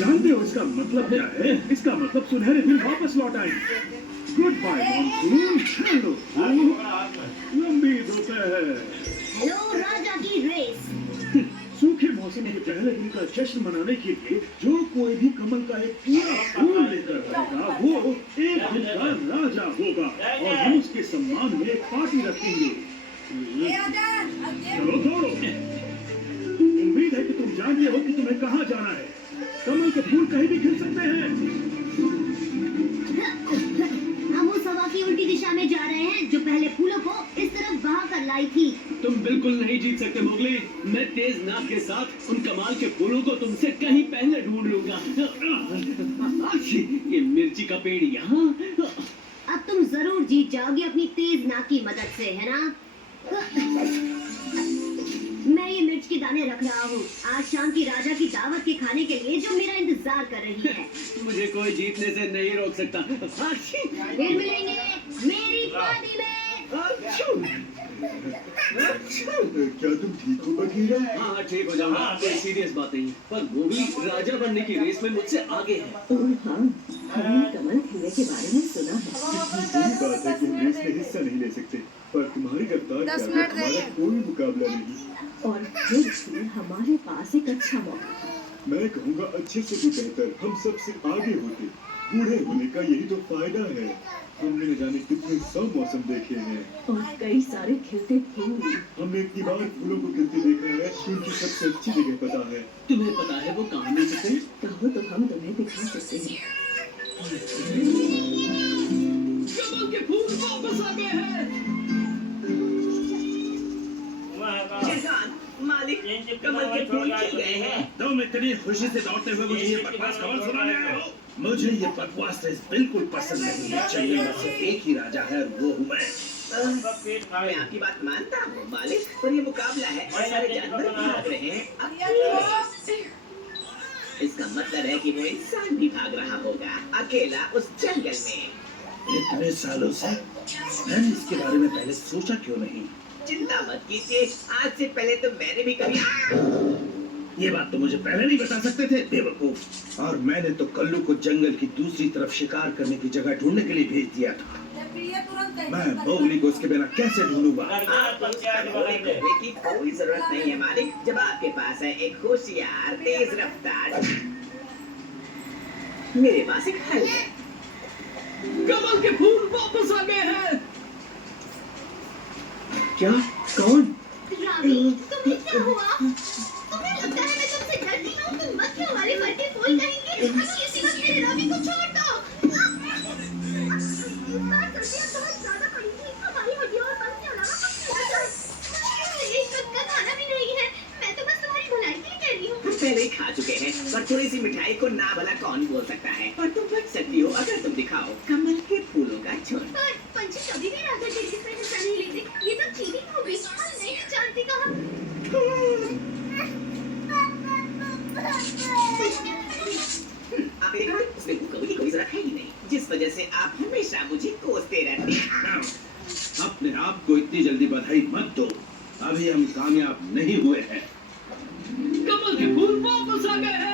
जानते हो इसका मतलब क्या है? इसका मतलब सुनहरे दिन वापस लौट आएंगे। Good bye monsoon. हेलो लंबी दोपहर। हेलो राजा की रेस। सूखे मौसम के पहले दिन का जश्न मनाने के लिए जो कोई भी कमल का एक पूरा फूल लेकर आएगा वो एक दिन का राजा होगा और हम उसके सम्मान में एक पार्टी रखेंगे। चलो दौड़ो। उम्मीद है कि तुम जान रहे हो कि तुम्हें कहाँ जाना है। कमल के फूल कहीं भी खिल सकते हैं। हम उस हवा की उल्टी दिशा में जा रहे हैं जो पहले फूलों को इस तरफ बहा कर लाई थी। तुम बिल्कुल नहीं जीत सकते मोगली। मैं तेज नाक के साथ उन कमाल के फूलों को तुमसे कहीं पहले ढूंढ लूंगा। ये मिर्ची का पेड़ यहाँ। अब तुम जरूर जीत जाओगे अपनी तेज नाक की मदद से, है ना? मैं ये मिर्च के दाने रख रहा हूँ आज शाम की राजा की दावत के खाने के लिए जो मेरा इंतजार कर रही है। मुझे कोई जीतने से नहीं रोक सकता। फिर मिलेंगे मेरी शादी में। क्या तुम ठीक हो बघीरा? हाँ ठीक हो जाऊंगा। कोई सीरियस बात नहीं। पर मोगली राजा बनने की रेस में मुझसे आगे है। हाँ, हमने कमल खिलने के बारे में सुना है। यही बात है कि हम रेस में हिस्सा नहीं ले सकते, पर तुम्हारी रफ्तार के आगे हमारा कोई मुकाबला नहीं। और फिर भी हमारे पास एक अच्छा मौका है। मैं कहूँगा अच्छे से भी बेहतर हम सबसे आगे होते। बूढ़े होने का यही तो फायदा है। हमने न जाने कितने 100 मौसम देखे हैं और कई सारे खिलते फूल। हमने इतनी बार फूलों को खिलते देखा है कि उनकी सबसे अच्छी जगह पता है। तुम्हें पता है वो कहाँ मिल सकते हैं? कहो तो हम तुम्हें दिखा सकते हैं। कमल के फूल वापस आ गए हैं। मालिक कमल के फूल खिल गए हैं। तुम इतनी खुशी से दौड़ते हुए मुझे ये बकवास खबर सुनाने आए हो? मुझे ये बकवास रेस बिल्कुल पसंद नहीं है। जंगल में सिर्फ एक ही राजा है और वो हूँ मैं। मैं आपकी बात मानता हूँ मालिक, पर ये मुकाबला है और सारे जानवर भाग रहे हैं। अब इसका मतलब है कि वो इंसान भी भाग रहा होगा अकेला उस जंगल में। इतने सालों से मैंने इसके बारे में पहले सोचा क्यों नहीं? चिंता मत कीजिए, आज से पहले तो मैंने भी कभी ये बात तो मुझे पहले नहीं बता सकते थे बेवकूफ। और मैंने तो कल्लू को जंगल की दूसरी तरफ शिकार करने की जगह ढूंढने के लिए भेज दिया था। मैं मोगली को उसके बिना कैसे ढूंढूंगा? आपको की कोई जरूरत नहीं है मालिक, जब आपके पास है एक होशियार तेज रफ्तार। मेरे पास एक हल है। कमल के फूल वापस आ गए हैं। क्या? कौन? रावी, तुम्हें क्या हुआ? तुम्हें लगता है मैं तुमसे डरती हूँ? तुम मत क्यों हमारे फल के फूल कहेंगे? अभी इसी वक्त मेरे रावी को छोड़ दो। सर्दियाँ बहुत ज़्यादा पड़ी थी। हमारी हड्डियों और पंख के अलावा कुछ नहीं बचा। मुझे इस वक्त का खाना भी नहीं है। मैं तो बस तुम्हारी भलाई के लिए कह रही हूँ। हम पहले ही खा चुके हैं, पर थोड़ी सी मिठाई को ना भला कौन बोल सकता है? और तुम बच सकती हो अगर तुम दिखाओ कमल के फूलों का झुंड। पर पंछी कभी भी राजा के रेस में हिस्सा नहीं लेते। ये तो चीटिंग हो गई। हम नहीं जानती कहाँ। आप देखा उसमें कभी की कोई जरूरत है ही नहीं, जिस वजह से आप हमेशा मुझे कोसते रहते हैं। अपने आप को इतनी जल्दी बधाई मत दो। अभी हम कामयाब नहीं हुए हैं। कमल के फूल वापस आ गए हैं।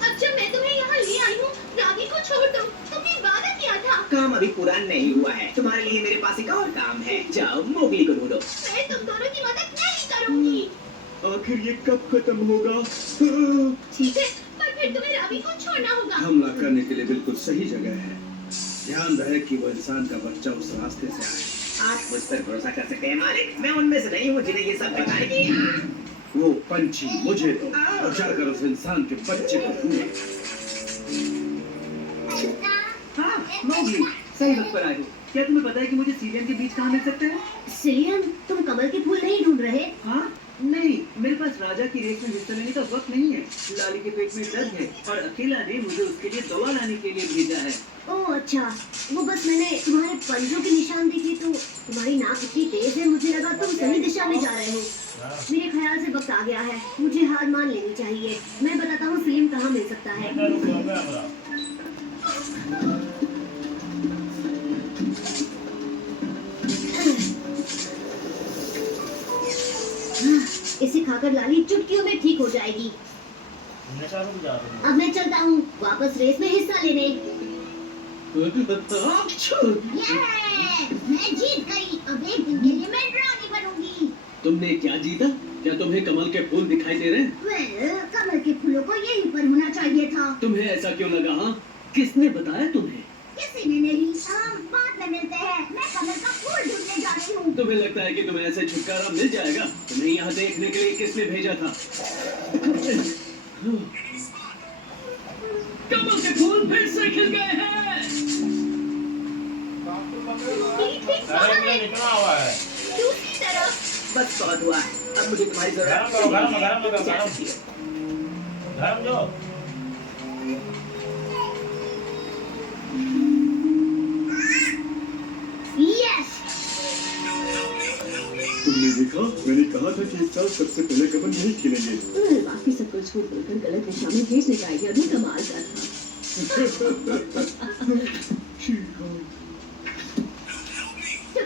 अच्छा मैं तुम्हें यहाँ ले आई हूँ। रावी को छोड़ दो। तुमने वादा किया था। काम अभी पूरा नहीं हुआ है, तुम्हारे लिए मेरे पास एक और काम है। जाओ मोगली को ढूंढो। मैं तुम दोनों की मदद नहीं करूँगी। आखिर ये कब खत्म होगा? ठीक है, पर फिर तुम्हें रावी को छोड़ना होगा। हमला करने के लिए बिल्कुल सही जगह है। ध्यान रहे कि वो इंसान का बच्चा उस रास्ते से आए। आप मुझ पर भरोसा कर सकते हैं मालिक, मैं उनमें से नहीं हूँ जिन्हें ये सब बताएगी। वो पंछी मुझे दो और जाकर उस इंसान के बच्चे को ढूंढो। हाँ, मोगली, सही वक्त पर आए हो। क्या तुम्हें पता है कि मुझे सीलियन के बीज कहाँ मिल सकते हैं? सिलियन, तुम कमल के फूल नहीं ढूंढ रहे? हाँ? नहीं, मेरे पास राजा की रेस में हिस्सा लेने का वक्त नहीं है। लाली के पेट में दर्द है और अकेला ने मुझे उसके लिए दवा लाने के लिए भेजा है। ओह अच्छा, वो बस मैंने तुम्हारे पंजों के निशान देखे तो तुम्हारी नाक इतनी तेज है, मुझे लगा तुम सही दिशा में जा रहे हो। मेरे ख्याल से वक्त आ गया है, मुझे हार मान लेनी चाहिए। मैं बताता हूँ सेलिम कहाँ मिल सकता है। इसे खाकर लाली चुटकियों में ठीक हो जाएगी। अब मैं चलता हूँ वापस रेस में हिस्सा लेने। अच्छा, मैं जीत गई। अब एक दिन के लिए मैं रानी बनूंगी। तुमने क्या जीता? क्या तुम्हें कमल के फूल दिखाई दे रहे हैं? कमल के फूलों को यहीं पर होना चाहिए था। तुम्हें ऐसा क्यों लगा? हाँ, किसने बताया तुम्हें? किसी ने नहीं। हम बाद में मिलते हैं। मैं कमल का फूल ढूंढने जा रही हूँ। तुम्हें लगता है कि तुम्हें ऐसे छुटकारा मिल जाएगा? तुम्हें यहाँ देखने के लिए किसने भेजा था? कमल के फूल फिर से खिल गए हैं। निकला हुआ है। दूसरी तरफ बस बहुत हुआ, अब मुझे तुम्हारी जरूरत गरम करो, गरम जो। यस। तुमने देखा, मैंने कहा था कि इस साल सबसे पहले कमल नहीं खिलेंगे। बाकी सब कुछ छूट बोलकर गलत दिशा में भेजने का आइडिया भी कमाल का था।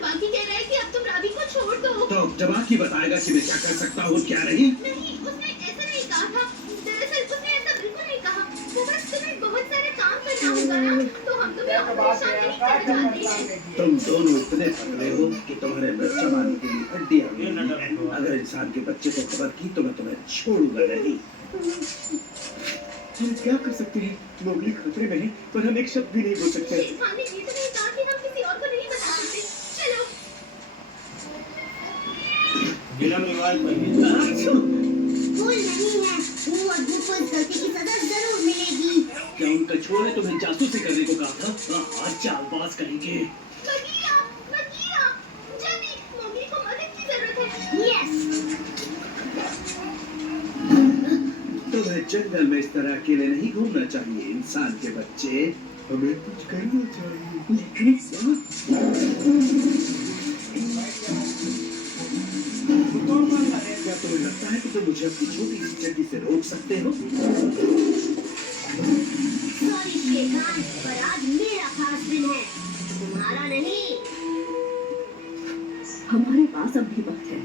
बाकी कह रहा है कि अब तुम रावी को छोड़ दो। तो जवाकी बताएगा कि मैं क्या कर सकता हूँ क्या नहीं? नहीं, उसने ऐसा नहीं कहा था। दरअसल उसने ऐसा बिल्कुल नहीं कहा। वो बस तुम्हें बहुत सारे काम करना होगा ना, तो हम तुम्हें और परेशान नहीं करना चाहते हैं। तुम दोनों इतने पतले हो कि तुम्हारे अंदर चबाने के लिए हड्डियां भी नहीं हैं। अगर इंसान के बच्चे को खबर की तो मैं तुम्हें छोड़ूंगा नहीं। हम क्या कर सकते हैं? मोगली खतरे में है, पर हम एक शब्द भी नहीं बोल सकते। शेर खान ने ये तो नहीं कहा कि हम किसी और को नहीं बता सकते। चलो। जिला रिवाज फूल नहीं है, वो और वो को इस गलती की सजा जरूर मिलेगी। क्या उनका छोड़ है तुम्हें जासूसी करने को कहा था? आज चालबाज कहेंगे। बगीरा, बगीरा, जल्दी, मोगली को मदद की जरूरत है। यस। तुम्हें जंगल में इस तरह अकेले नहीं घूमना चाहिए इंसान के बच्चे। हमें कुछ करना चाहिए। लेकिन क्या तुम्हें लगता है कि तुम मुझे अपनी छोटी सी चड्डी से रोक सकते हो? सॉरी शेर खान, पर आज मेरा खास दिन है, तुम्हारा नहीं। हमारे पास अब भी वक्त है।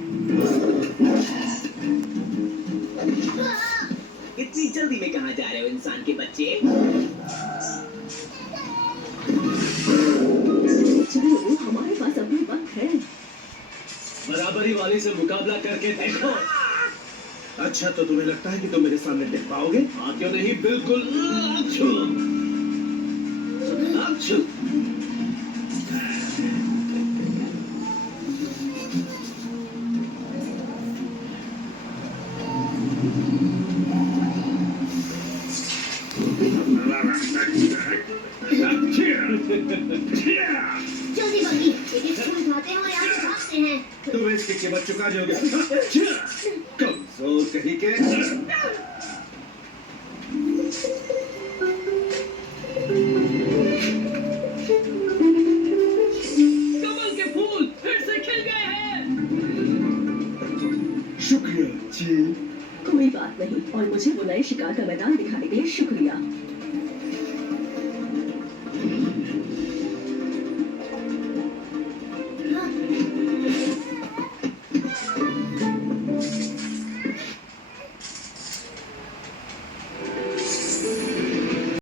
इतनी जल्दी में कहाँ जा रहे हो इंसान के बच्चे? चलो, हमारे पास अभी वक्त है। बराबरी वाले से मुकाबला करके देखो। अच्छा, तो तुम्हें लगता है कि तुम मेरे सामने टिक पाओगे? हाँ क्यों नहीं, बिल्कुल। अच्छू। अच्छू। जल्दी बगी, ये फूल खाते हैं और यहाँ से भागते हैं। तुम इसकी कीमत चुका दोगे। कमजोर कहीं के। कमल के फूल फिर से खिल गए हैं। शुक्रिया जी। कोई बात नहीं, और मुझे वो नए शिकार का मैदान दिखाने के लिए शुक्रिया।